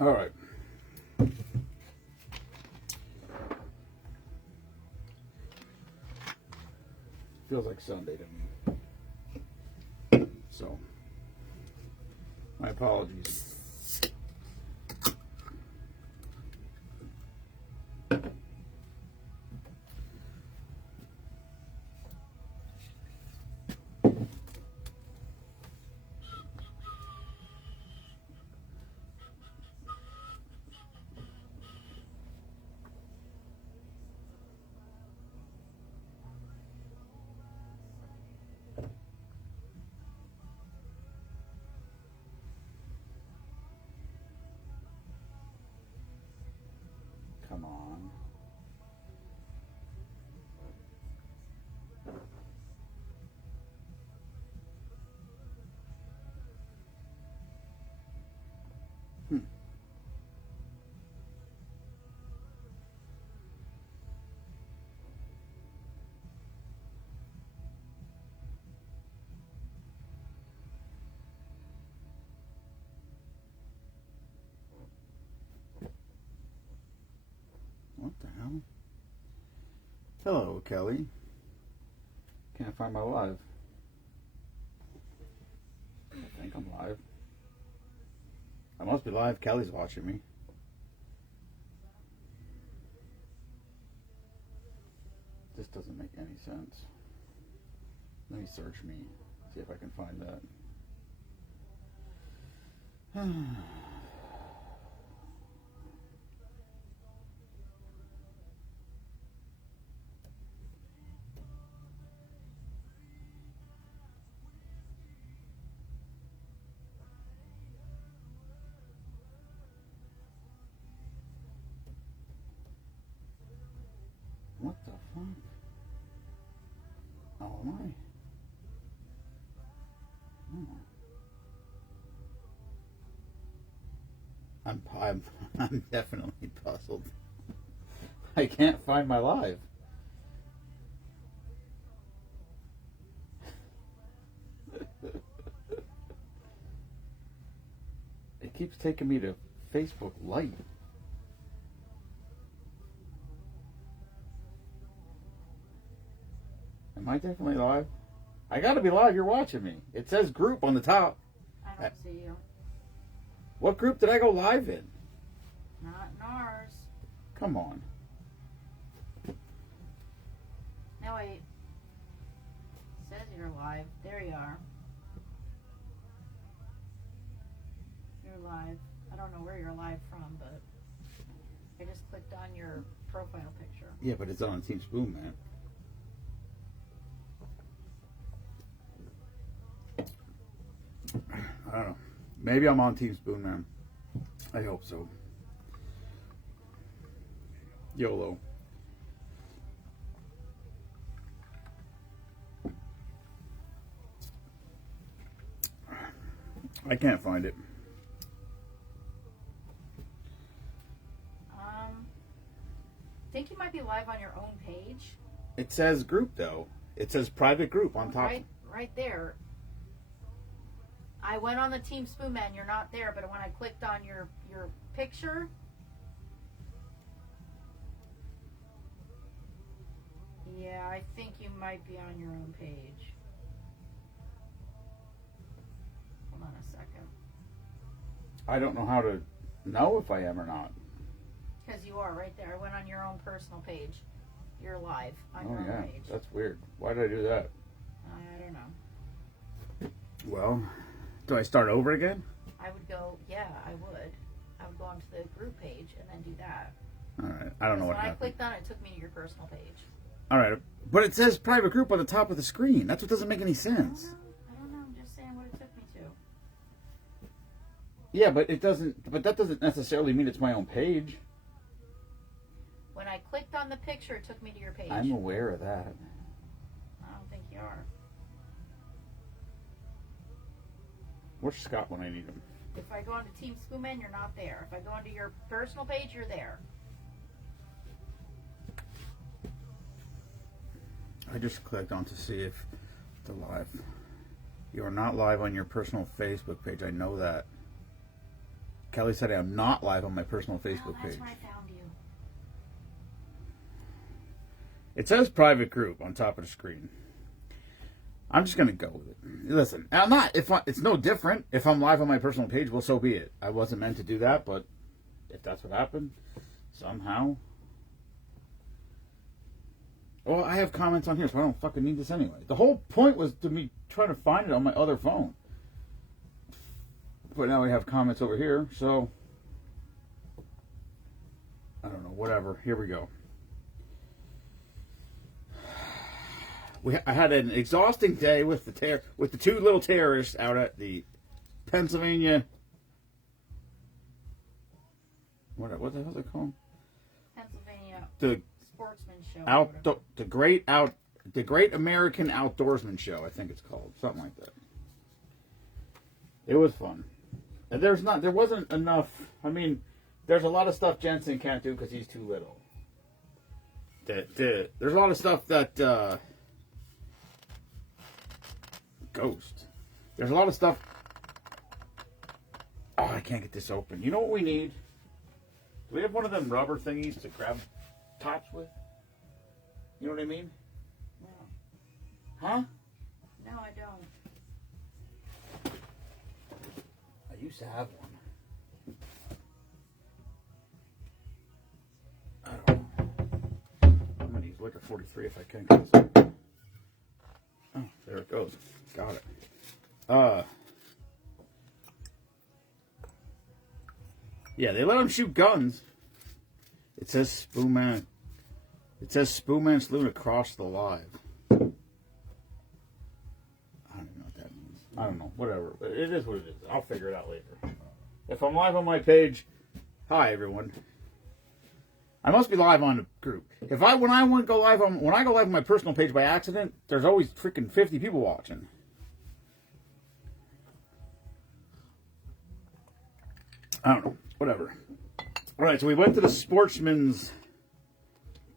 All right. Feels like Sunday to me. So, my apologies. Come on. What the hell? Hello, Kelly. Can't find my live. I think I'm live. I must be live. Kelly's watching me. This doesn't make any sense. Let me search me. See if I can find that. What the fuck? Oh my. I'm definitely puzzled. I can't find my live. It keeps taking me to Facebook Lite. Am I definitely live? I gotta be live. You're watching me. It says group on the top. I don't see you. What group did I go live in? Not in ours. Come on. No, wait. It says you're live. There you are. You're live. I don't know where you're live from, but I just clicked on your profile picture. Yeah, but it's on Team Spoon, man. I don't know. Maybe I'm on Team Spoon, man. I hope so. YOLO. I can't find it. I think you might be live on your own page. It says group, though. It says private group on top. Right there. I went on the Team Spoon Man. You're not there, but when I clicked on your picture, yeah, I think you might be on your own page. Hold on a second. I don't know how to know if I am or not. Because you are right there. I went on your own personal page. You're live on Oh, your yeah. own page. That's weird. Why did I do that? I don't know. Well, do I start over again? I would go, yeah, I would. I would go onto the group page and then do that. All right. I don't know what When I happened. clicked on it, it took me to your personal page. All right. But it says private group on the top of the screen. That's what doesn't make any sense. I don't know. I'm just saying what it took me to. Yeah, but it doesn't. But that doesn't necessarily mean it's my own page. When I clicked on the picture, it took me to your page. I'm aware of that. I don't think you are. Where's Scott when I need him? If I go onto Team Spoon Man, you're not there. If I go onto your personal page, you're there. I just clicked on to see if the live. You are not live on your personal Facebook page. I know that. Kelly said I'm not live on my personal Oh, Facebook that's page. where I found you. It says private group on top of the screen. I'm just gonna go with it. Listen, I'm not. It's no different. If I'm live on my personal page, well, so be it. I wasn't meant to do that, but if that's what happened, somehow. Well, I have comments on here, so I don't fucking need this anyway. The whole point was to me trying to find it on my other phone. But now we have comments over here, so I don't know. Whatever. Here we go. I had an exhausting day with the two little terrorists out at the Pennsylvania. What the hell is it called? Pennsylvania The Sportsman Show. the Great American Outdoorsman Show, I think it's called, something like that. It was fun. And there wasn't enough. I mean, there's a lot of stuff Jensen can't do because he's too little. There's a lot of stuff that. Ghost. There's a lot of stuff. Oh, I can't get this open. You know what we need? Do we have one of them rubber thingies to grab tops with? You know what I mean? No. Huh? No, I don't. I used to have one. I don't know. I'm going to use Liquor 43 if I can get this open. Oh, there it goes. Got it. Yeah, they let them shoot guns. It says Spoonman. It says Spoonman Saloon across the live. I don't even know what that means. I don't know. Whatever. It is what it is. I'll figure it out later. If I'm live on my page, hi everyone. I must be live on the group. When I go live on my personal page by accident, there's always freaking 50 people watching. I don't know. Whatever. All right, so we went to the Sportsman's,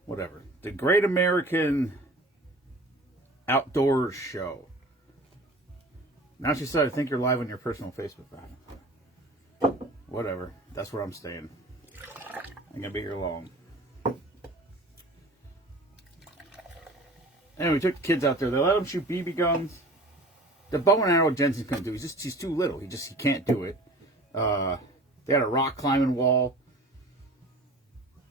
whatever, the Great American Outdoors Show. Now she said, I think you're live on your personal Facebook page. Whatever. That's where I'm staying. I'm going to be here long. Anyway, we took the kids out there. They let them shoot BB guns. The bow and arrow Jensen couldn't do. He's too little. He can't do it. They had a rock climbing wall.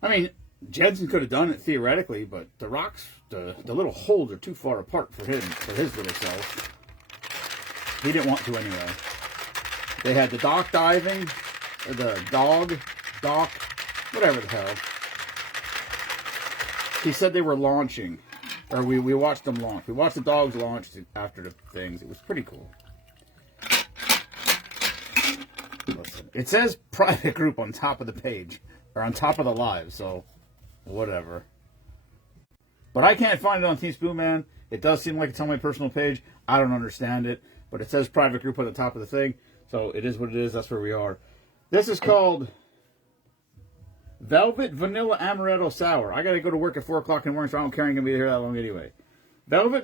I mean, Jensen could have done it theoretically, but the rocks, the little holes are too far apart for his little self. He didn't want to anyway. They had the dock diving, or the dock, whatever the hell. He said they were launching, or we watched them launch. We watched the dogs launch after the things. It was pretty cool. Listen, it says private group on top of the page, or on top of the live, so whatever. But I can't find it on Team Spoonman. It does seem like it's on my personal page. I don't understand it, but it says private group on the top of the thing, so it is what it is. That's where we are. This is called Velvet Vanilla Amaretto Sour. I got to go to work at 4 o'clock in the morning, so I don't care. I'm going to be here that long anyway. Velvet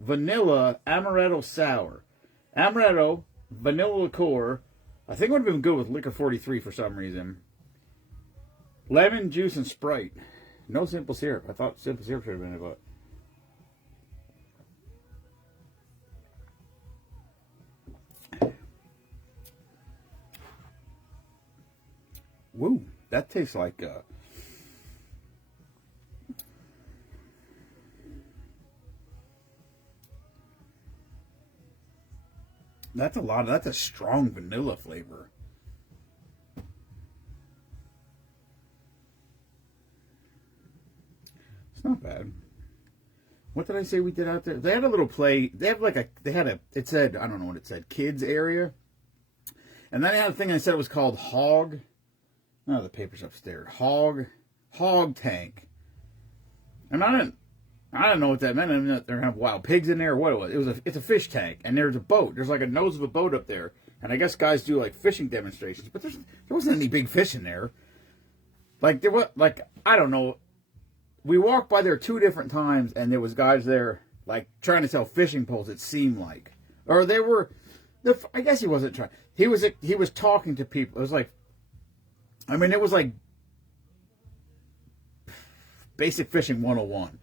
Vanilla Amaretto Sour. Amaretto, vanilla liqueur. I think it would have been good with Liquor 43 for some reason. Lemon juice and Sprite. No simple syrup. I thought simple syrup should have been it, but... Woo, that tastes like that's a strong vanilla flavor. It's not bad. What did I say we did out there? They had a little play. It said, I don't know what it said, kids area. And then they had a thing that said it was called Hog. Oh, the paper's upstairs. Hog tank. And I didn't know what that meant. I mean, they're gonna have wild pigs in there or what it was. It's a fish tank, and there's a boat. There's like a nose of a boat up there, and I guess guys do like fishing demonstrations. But there wasn't any big fish in there. I don't know. We walked by there 2 different times, and there was guys there like trying to sell fishing poles. It seemed like, or they were I guess he wasn't trying. He was talking to people. It was like, I mean, it was like basic fishing 101.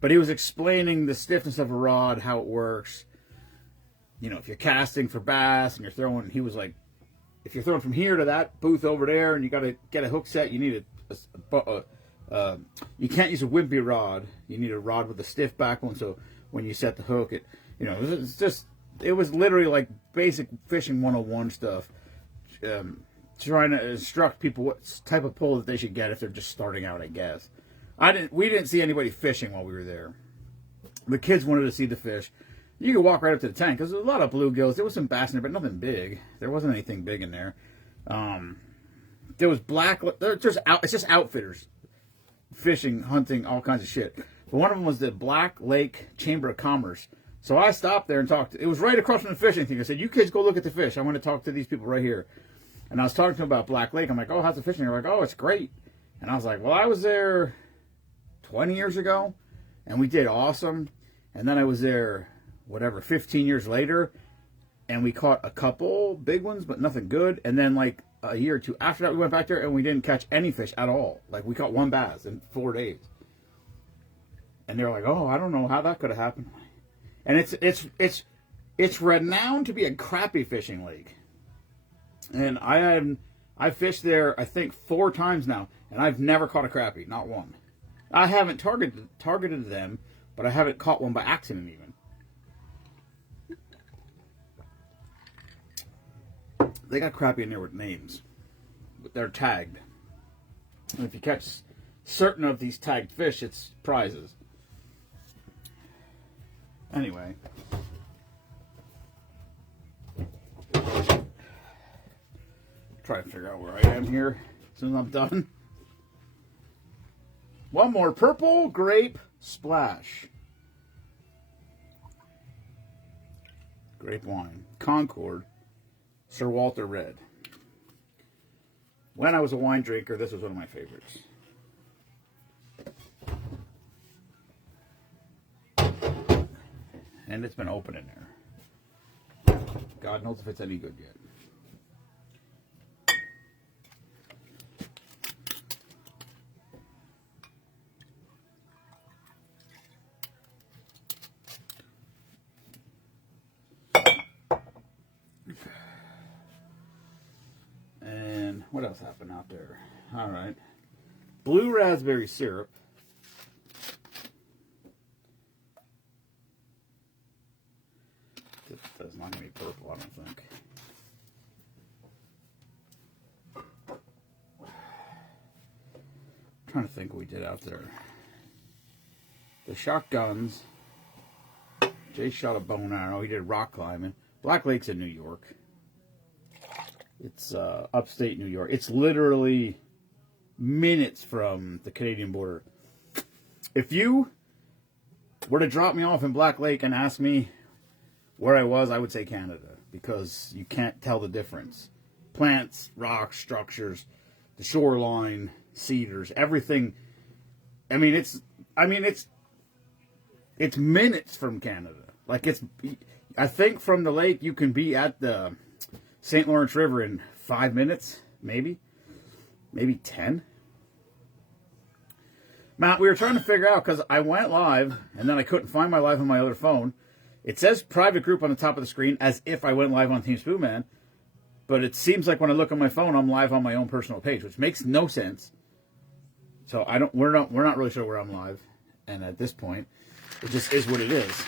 But he was explaining the stiffness of a rod, how it works. You know, if you're casting for bass and you're throwing, he was like, if you're throwing from here to that booth over there and you got to get a hook set, you need you can't use a wimpy rod. You need a rod with a stiff backbone. So when you set the hook, it was literally like basic fishing 101 stuff. Trying to instruct people what type of pull that they should get if they're just starting out, I guess. We didn't see anybody fishing while we were there. The kids wanted to see the fish. You could walk right up to the tank because there was a lot of bluegills. There was some bass in there, but nothing big. There wasn't anything big in there. There was it's just outfitters fishing, hunting, all kinds of shit. But one of them was the Black Lake Chamber of Commerce. So I stopped there and talked. It was right across from the fishing thing. I said, "You kids go look at the fish. I want to talk to these people right here." And I was talking to them about Black Lake. I'm like, "Oh, how's the fishing?" They're like, "Oh, it's great." And I was like, "Well, I was there 20 years ago, and we did awesome. And then I was there, 15 years later, and we caught a couple big ones, but nothing good. And then like a year or two after that, we went back there and we didn't catch any fish at all. Like we caught one bass in 4 days." And they're like, "Oh, I don't know how that could have happened." And it's renowned to be a crappie fishing lake. And I fished there I think 4 times now, and I've never caught a crappie, not one. I haven't targeted them, but I haven't caught one by accident even. They got crappie in there with names. They're tagged. And if you catch certain of these tagged fish, it's prizes. Anyway. Try to figure out where I am here as soon as I'm done. One more purple grape splash. Grape wine. Concord. Sir Walter Red. When I was a wine drinker, this was one of my favorites. And it's been open in there. God knows if it's any good yet. And what else happened out there? All right. Blue raspberry syrup. That's not going to be purple, I don't think. I'm trying to think what we did out there. The shotguns. Jay shot a bow and arrow. He did rock climbing. Black Lake's in New York. It's upstate New York. It's literally minutes from the Canadian border. If you were to drop me off in Black Lake and ask me where I was, I would say Canada, because you can't tell the difference. Plants, rocks, structures, the shoreline, cedars, everything. I mean, it's minutes from Canada. Like I think from the lake you can be at the St. Lawrence River in 5 minutes, maybe 10. Matt, we were trying to figure out, because I went live and then I couldn't find my live on my other phone. It says private group on the top of the screen as if I went live on Team Spoonman, but it seems like when I look on my phone, I'm live on my own personal page, which makes no sense. So we're not really sure where I'm live, and at this point, it just is what it is.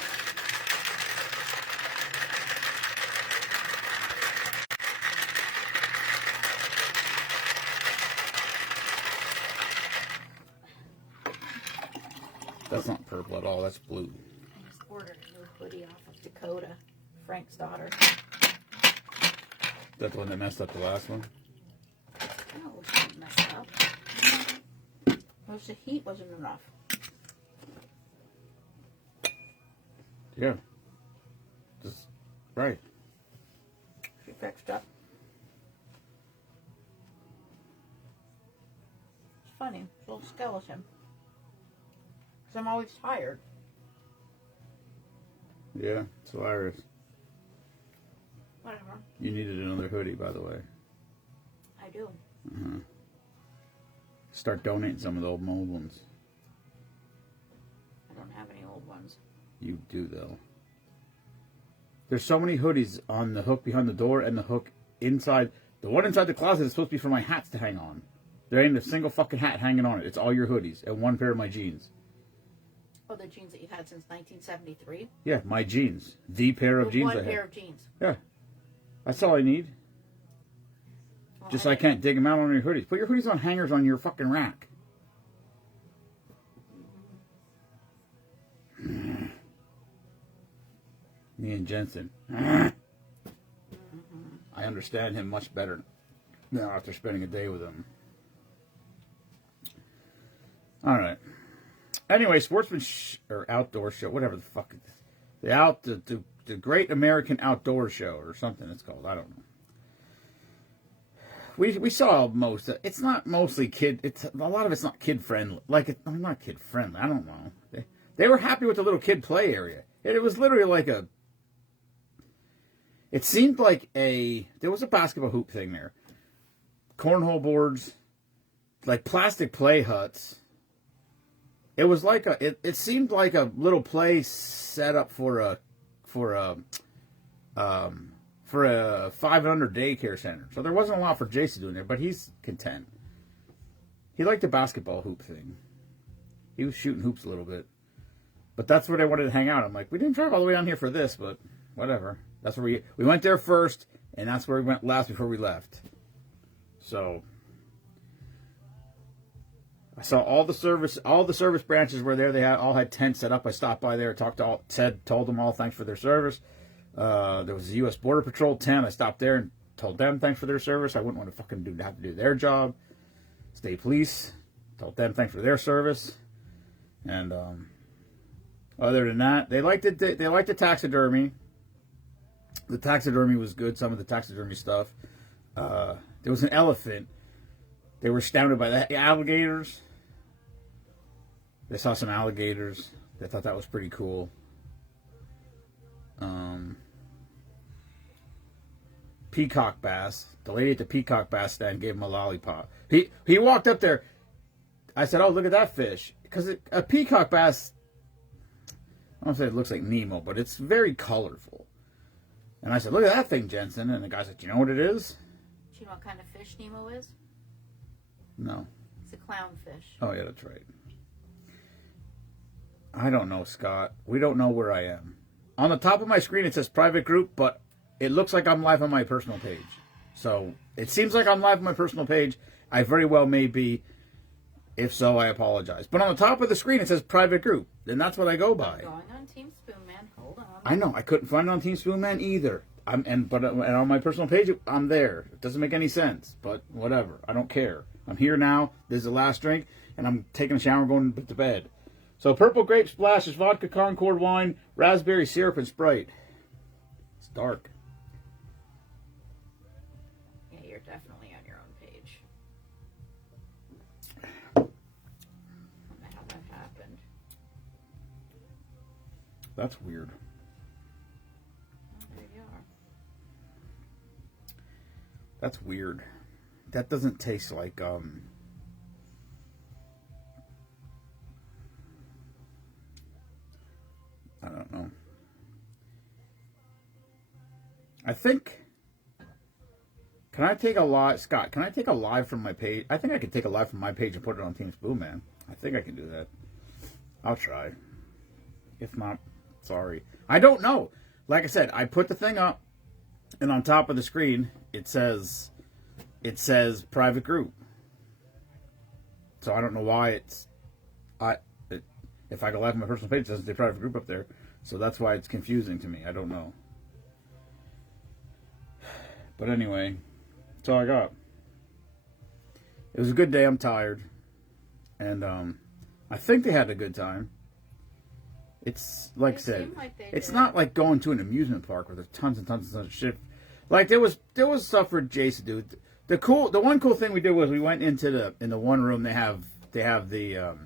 That's not purple at all. That's blue. I just ordered a new hoodie off of Dakota, Frank's daughter. That's the one that messed up the last one? No, it wasn't messed up. Most the heat wasn't enough. Yeah. Just right. She fixed up. It's funny. It's a little skeleton. Because I'm always tired. Yeah, it's hilarious. Whatever. You needed another hoodie, by the way. I do. Start donating some of the old mold ones. I don't have any old ones. You do, though. There's so many hoodies on the hook behind the door and the hook inside. The one inside the closet is supposed to be for my hats to hang on. There ain't a single fucking hat hanging on it. It's all your hoodies and one pair of my jeans. Oh, the jeans that you've had since 1973? Yeah, my jeans. The pair of jeans I One had. pair of jeans. Yeah. That's all I need. Well, Just I can't dig them out on your hoodies. Put your hoodies on hangers on your fucking rack. Me and Jensen. I understand him much better now after spending a day with him. All right. Anyway, sportsman or outdoor show, whatever the fuck it is. The Great American Outdoor Show or something it's called. I don't know. We saw most. It's not mostly kid. It's a lot of it's not kid friendly. Not kid friendly. I don't know. They were happy with the little kid play area. It was literally like a. It seemed like there was a basketball hoop thing there, cornhole boards, like plastic play huts. It was like it seemed like a little play set up for a 500 daycare center. So there wasn't a lot for Jason doing there, but he's content. He liked the basketball hoop thing. He was shooting hoops a little bit. But that's where they wanted to hang out. I'm like, we didn't drive all the way down here for this, but whatever. That's where we went there first, and that's where we went last before we left. So I saw all the service branches were there. They all had tents set up. I stopped by there, told them all thanks for their service. There was a U.S. Border Patrol tent. I stopped there and told them thanks for their service. I wouldn't want to fucking have to do their job. State Police, told them thanks for their service. And other than that, they liked it. They liked the taxidermy. The taxidermy was good. Some of the taxidermy stuff. There was an elephant. They were astounded by the alligators. They saw some alligators. They thought that was pretty cool. Peacock bass. The lady at the peacock bass stand gave him a lollipop. He walked up there. I said, "Oh, look at that fish." Because a peacock bass, I don't say it looks like Nemo, but it's very colorful. And I said, "Look at that thing, Jensen." And the guy said, "Do you know what it is?" Do you know what kind of fish Nemo is? No. It's a clownfish. Oh, yeah, that's right. I don't know, Scott. We don't know where I am. On the top of my screen, it says private group, but it looks like I'm live on my personal page. So it seems like I'm live on my personal page. I very well may be. If so, I apologize. But on the top of the screen, it says private group. And that's what I go by. Going on Team Spoonman. Hold on. I know. I couldn't find it on Team Spoonman either. But on my personal page, I'm there. It doesn't make any sense. But whatever. I don't care. I'm here now. This is the last drink. And I'm taking a shower and going to bed. So Purple Grape Splash is vodka, Concord wine, raspberry syrup, and Sprite. It's dark. Yeah, you're definitely on your own page. I don't know how that happened. That's weird. Oh, there you are. That's weird. That doesn't taste like, I don't know. I think. Can I take a live, Scott? Can I take a live from my page? I think I could take a live from my page and put it on Team Spoonman. I think I can do that. I'll try. If not, sorry. I don't know. Like I said, I put the thing up, and on top of the screen it says private group. So I don't know why if I go live on my personal page, it doesn't say private group up there. So that's why it's confusing to me. I don't know. But anyway, that's all I got. It was a good day. I'm tired. And I think they had a good time. It's, like I said, it's not like going to an amusement park where there's tons and tons of shit. Like, there was stuff for Jason to do. The one cool thing we did was we went into the one room they have the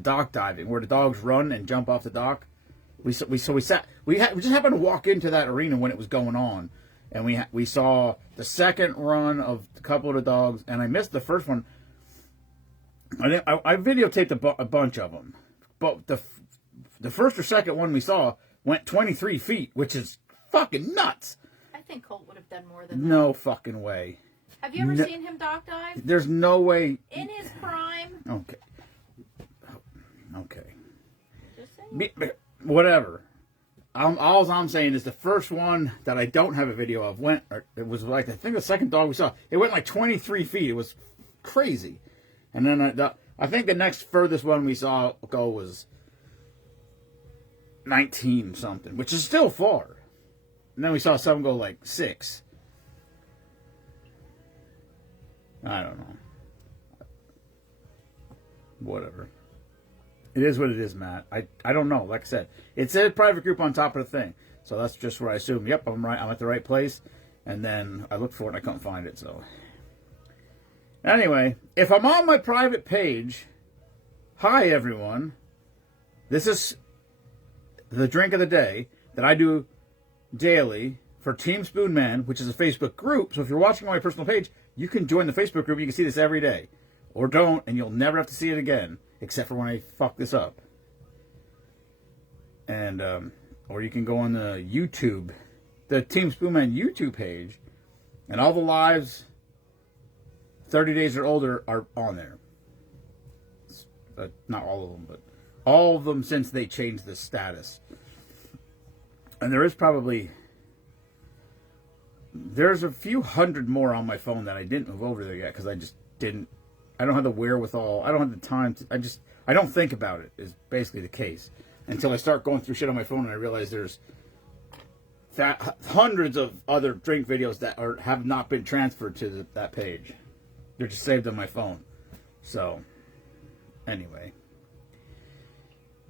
dock diving where the dogs run and jump off the dock. We just happened to walk into that arena when it was going on, and we saw the second run of a couple of the dogs, and I missed the first one. I videotaped a bunch of them, but the first or second one we saw went 23 feet, which is fucking nuts. I think Colt would have done more than that. No fucking way. Have you ever seen him dock dive? There's no way. In his prime? Okay. Just saying. Whatever. All I'm saying is the first one that I don't have a video of it was like, I think the second dog we saw, it went like 23 feet. It was crazy. And then I think the next furthest one we saw go was 19 something, which is still far. And then we saw some go like 6. I don't know. Whatever. It is what it is, Matt. I don't know. Like I said, it said private group on top of the thing. So that's just where I assume, yep, I'm right. I'm at the right place. And then I looked for it and I couldn't find it. So anyway, if I'm on my private page, hi everyone. This is the drink of the day that I do daily for Team Spoon Man, which is a Facebook group. So if you're watching on my personal page, you can join the Facebook group. You can see this every day. Or don't, and you'll never have to see it again, except for when I fuck this up. And, or you can go on the YouTube, the Team Spoon Man YouTube page, and all the lives 30 days or older are on there. Not all of them, but all of them since they changed the status. And there's a few hundred more on my phone that I didn't move over there yet because I don't have the wherewithal. I don't have the time. I don't think about it is basically the case until I start going through shit on my phone and I realize there's hundreds of other drink videos that have not been transferred to that page. They're just saved on my phone. So, anyway.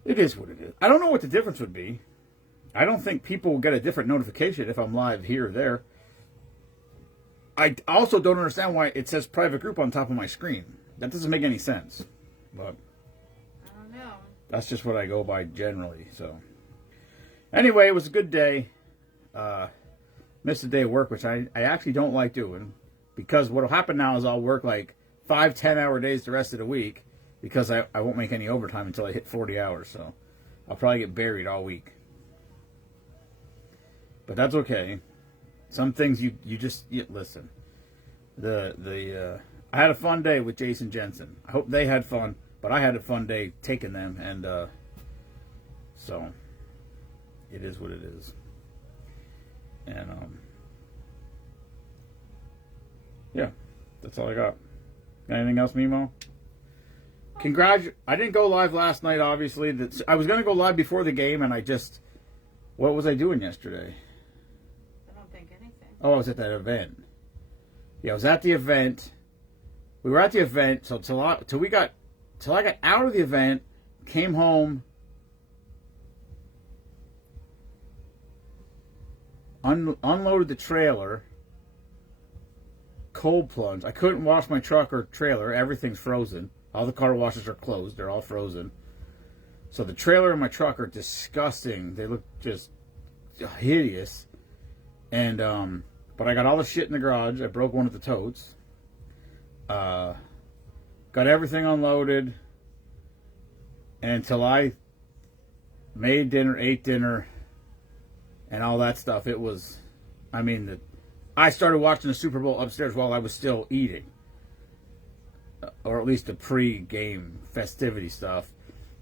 It is what it is. I don't know what the difference would be. I don't think people will get a different notification if I'm live here or there. I also don't understand why it says private group on top of my screen. That doesn't make any sense. But I don't know. That's just what I go by generally. So anyway, it was a good day. Missed a day of work, which I actually don't like doing. Because what will happen now is I'll work like 5-10 hour days the rest of the week. Because I won't make any overtime until I hit 40 hours. So I'll probably get buried all week. But that's okay. Some things you just listen. I had a fun day with Jason Jensen. I hope they had fun, but I had a fun day taking them, and so it is what it is. And yeah, that's all I got. Anything else, Mimo? I didn't go live last night, obviously. I was going to go live before the game, and what was I doing yesterday? Oh, I was at that event. Yeah, I was at the event. We were at the event till I got out of the event, came home, unloaded the trailer, cold plunge. I couldn't wash my truck or trailer. Everything's frozen. All the car washes are closed. They're all frozen. So the trailer and my truck are disgusting. They look just hideous. And, but I got all the shit in the garage. I broke one of the totes. Got everything unloaded. And until I made dinner, ate dinner, and all that stuff, I started watching the Super Bowl upstairs while I was still eating. Or at least the pre-game festivity stuff.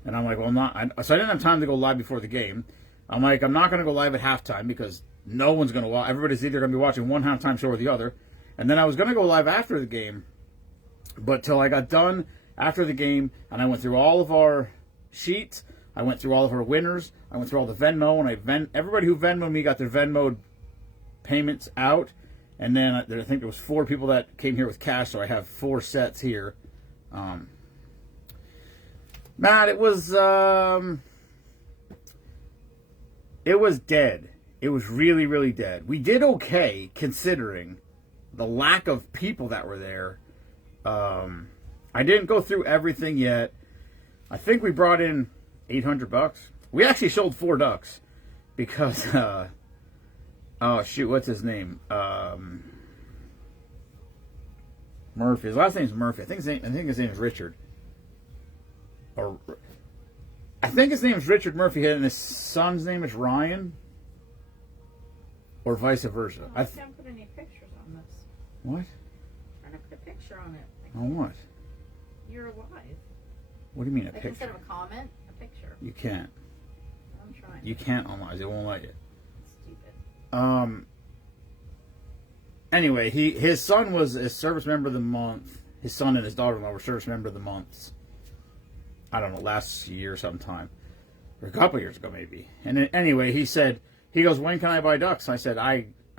And I'm like, so I didn't have time to go live before the game. I'm like, I'm not going to go live at halftime because no one's going to watch. Everybody's either going to be watching one halftime show or the other. And then I was going to go live after the game. But till I got done after the game, and I went through all of our sheets. I went through all of our winners. I went through all the Venmo, and everybody who Venmoed me got their Venmo payments out. And then I think there was 4 people that came here with cash, so I have 4 sets here. Matt, it was dead. It was really, really dead. We did okay considering the lack of people that were there. I didn't go through everything yet. I think we brought in $800. We actually sold 4 ducks because Oh shoot, what's his name? Murphy. His last name's Murphy. I think his name is Richard. Or I think his name is Richard Murphy, and his son's name is Ryan. Or vice versa. I can't put any pictures on this. What? I'm trying to put a picture on it. On what? You're alive. What do you mean a Like picture? instead of a comment, a picture. You can't. I'm trying. You can't analyze. It won't let you. Stupid. Anyway, his son was a service member of the month. His son and his daughter-in-law were service member of the months. I don't know, last year sometime. Or a couple years ago maybe. And then, anyway, he goes, when can I buy ducks? And I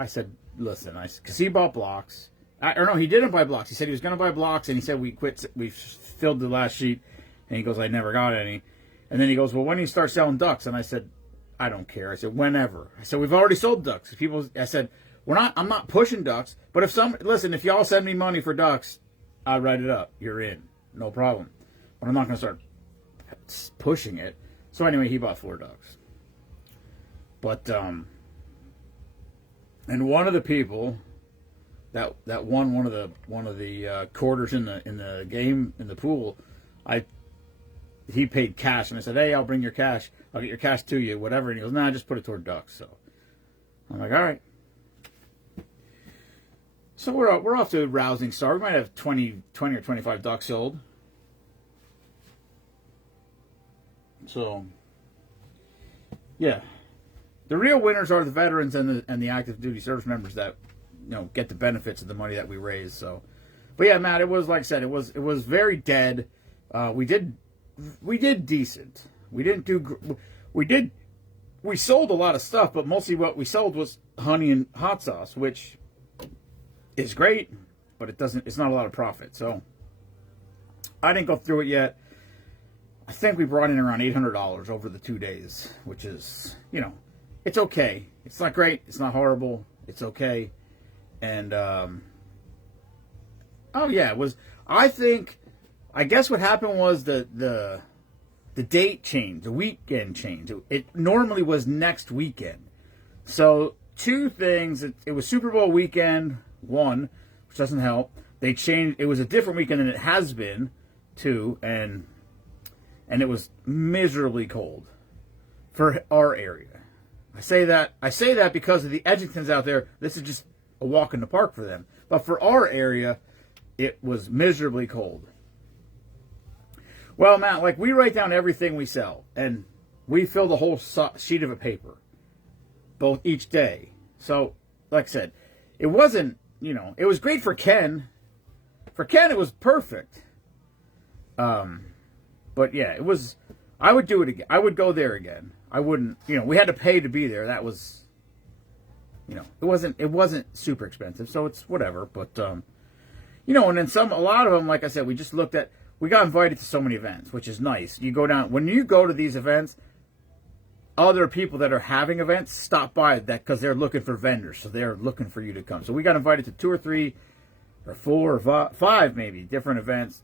said, listen, because he bought blocks. He didn't buy blocks. He said he was going to buy blocks, and he said we filled the last sheet. And he goes, I never got any. And then he goes, well, when do you start selling ducks? And I said, I don't care. I said, whenever. I said, we've already sold ducks. I said, I'm not pushing ducks, but if y'all send me money for ducks, I'll write it up. You're in. No problem. But I'm not going to start pushing it. So anyway, he bought 4 ducks. But, and one of the people that won one of the quarters in the game, in the pool, he paid cash, and I said, hey, I'll bring your cash. I'll get your cash to you, whatever. And he goes, nah, just put it toward ducks. So I'm like, all right. So we're off to a rousing start. We might have 20 or 25 ducks sold. So, yeah. The real winners are the veterans and the active duty service members that, get the benefits of the money that we raise. So, but yeah, Matt, it was, like I said, it was very dead. We did decent. We sold a lot of stuff, but mostly what we sold was honey and hot sauce, which is great, but it's not a lot of profit. So I didn't go through it yet. I think we brought in around $800 over the 2 days, which is, it's okay. It's not great. It's not horrible. It's okay. And, oh yeah, it was, I guess what happened was the date changed, the weekend changed. It normally was next weekend. So 2 things, it was Super Bowl weekend, 1, which doesn't help. They changed, it was a different weekend than it has been, 2, and it was miserably cold for our area. I say that because of the Edgingtons out there. This is just a walk in the park for them. But for our area, it was miserably cold. Well, Matt, we write down everything we sell, and we fill the whole sheet of a paper, both each day. So, like I said, it wasn't, it was great for Ken. For Ken, it was perfect. But yeah, it was, I would do it again. I would go there again. I wouldn't, we had to pay to be there. That was, it wasn't super expensive, so it's whatever. But, and then a lot of them, like I said, we got invited to so many events, which is nice. You go down, when you go to these events, other people that are having events stop by that because they're looking for vendors, so they're looking for you to come. So we got invited to 2 or 3 or 4 or 5 maybe different events.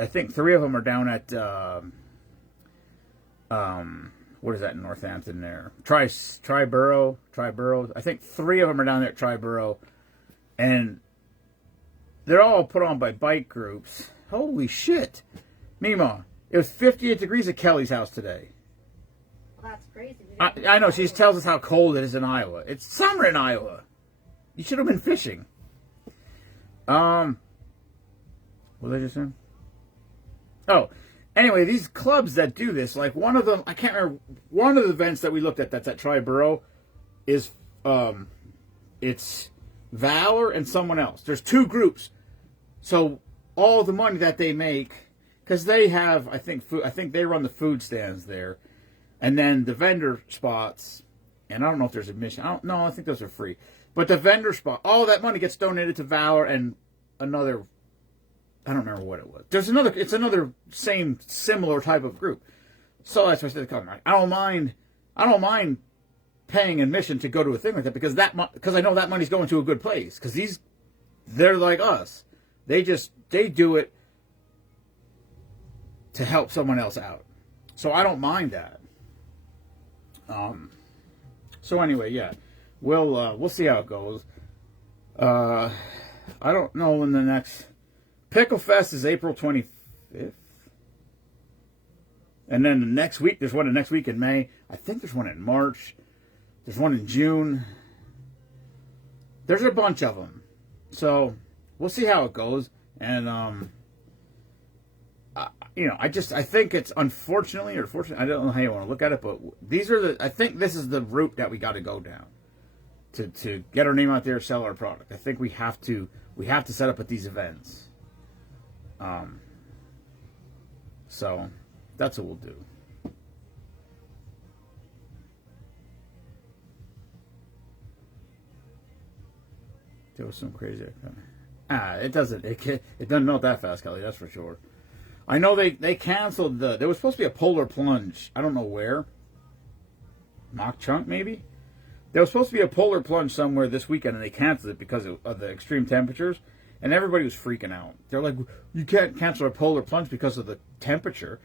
I think 3 of them are down at what is that in Northampton there? Triborough. I think 3 of them are down there at Triborough, and they're all put on by bike groups. Holy shit, Mima! It was 58 degrees at Kelly's house today. Well, that's crazy. I know. She tells us how cold it is in Iowa. It's summer in Iowa. You should have been fishing. What did I just say? Oh, anyway, these clubs that do this, like one of them, I can't remember, one of the events that we looked at that's at Triborough is, it's Valor and someone else. There's 2 groups. So all the money that they make, because they have, I think they run the food stands there, and then the vendor spots, and I don't know if there's admission. I think those are free. But the vendor spot, all that money gets donated to Valor and another, I don't remember what it was. It's another similar type of group. So that's why I said, I don't mind paying admission to go to a thing like that because I know that money's going to a good place. Because they're like us. They do it to help someone else out. So I don't mind that. So anyway, yeah. we'll see how it goes. I don't know when the next Pickle Fest is April 25th. And then the next week, there's one the next week in May. I think there's one in March. There's one in June. There's a bunch of them. So we'll see how it goes. And, I think it's unfortunately or fortunately, I don't know how you want to look at it, but I think this is the route that we got to go down to get our name out there, sell our product. I think we have to set up at these events. So that's what we'll do. There was some crazy. It doesn't melt that fast, Kelly. That's for sure. I know they canceled there was supposed to be a polar plunge. I don't know where. Mach Chunk, maybe? There was supposed to be a polar plunge somewhere this weekend, and they canceled it because of the extreme temperatures, and everybody was freaking out. They're like, you can't cancel a polar plunge because of the temperature.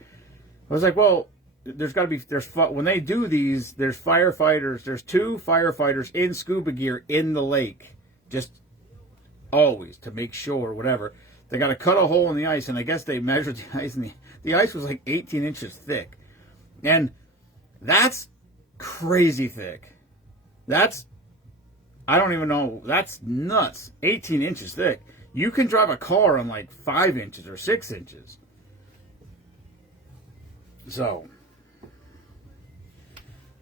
I was like, well, there's got to be, when they do these, there's two firefighters in scuba gear in the lake, just always, to make sure, whatever. They got to cut a hole in the ice, and I guess they measured the ice, and the ice was like 18 inches thick. And that's crazy thick. I don't even know, that's nuts. 18 inches thick. You can drive a car on like 5 inches or 6 inches. So,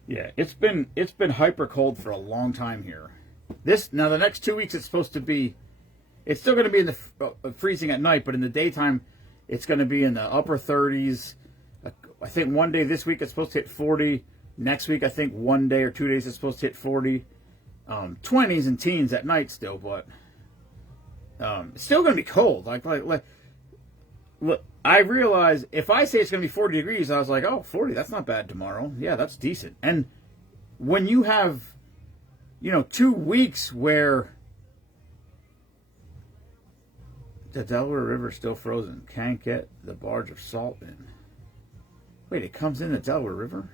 yeah, it's been hyper cold for a long time here. Now the next 2 weeks it's still going to be in the freezing at night, but in the daytime it's going to be in the upper 30s. I think one day this week it's supposed to hit 40. Next week I think one day or 2 days it's supposed to hit 40. 20s and teens at night still, but it's still going to be cold. Like look, I realize if I say it's going to be 40 degrees, I was like, oh, 40, that's not bad tomorrow. Yeah, that's decent. And when you have, 2 weeks where the Delaware River is still frozen, can't get the barge of salt in. Wait, it comes in the Delaware River?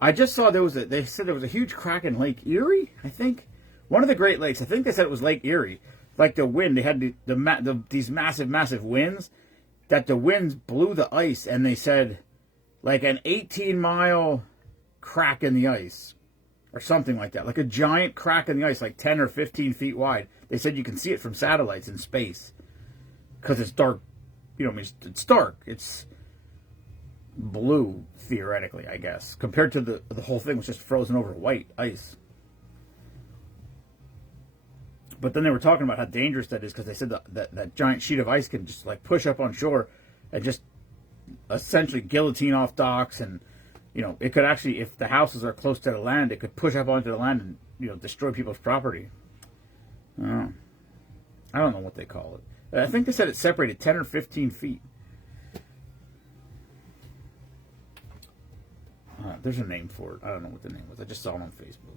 I just saw they said there was a huge crack in Lake Erie, I think. One of the Great Lakes. I think they said it was Lake Erie. Like the wind, they had these massive winds, that the winds blew the ice, and they said like an 18-mile crack in the ice or something like that. Like a giant crack in the ice, like 10 or 15 feet wide. They said you can see it from satellites in space because it's dark. It's dark. It's blue, theoretically, I guess, compared to the whole thing was just frozen over white ice. But then they were talking about how dangerous that is because they said that giant sheet of ice can just like push up on shore and just essentially guillotine off docks, and it could actually, if the houses are close to the land, it could push up onto the land and destroy people's property. I don't know what they call it. I think they said it separated 10 or 15 feet. There's a name for it. I don't know what the name was. I just saw it on Facebook.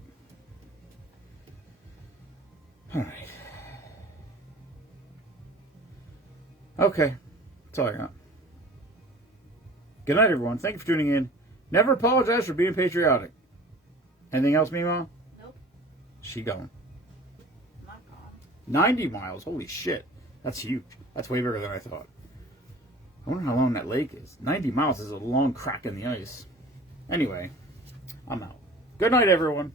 All right. Okay. That's all I got. Good night, everyone. Thank you for tuning in. Never apologize for being patriotic. Anything else, Mima? Nope. She gone. Not gone. 90 miles. Holy shit. That's huge. That's way bigger than I thought. I wonder how long that lake is. 90 miles is a long crack in the ice. Anyway, I'm out. Good night, everyone.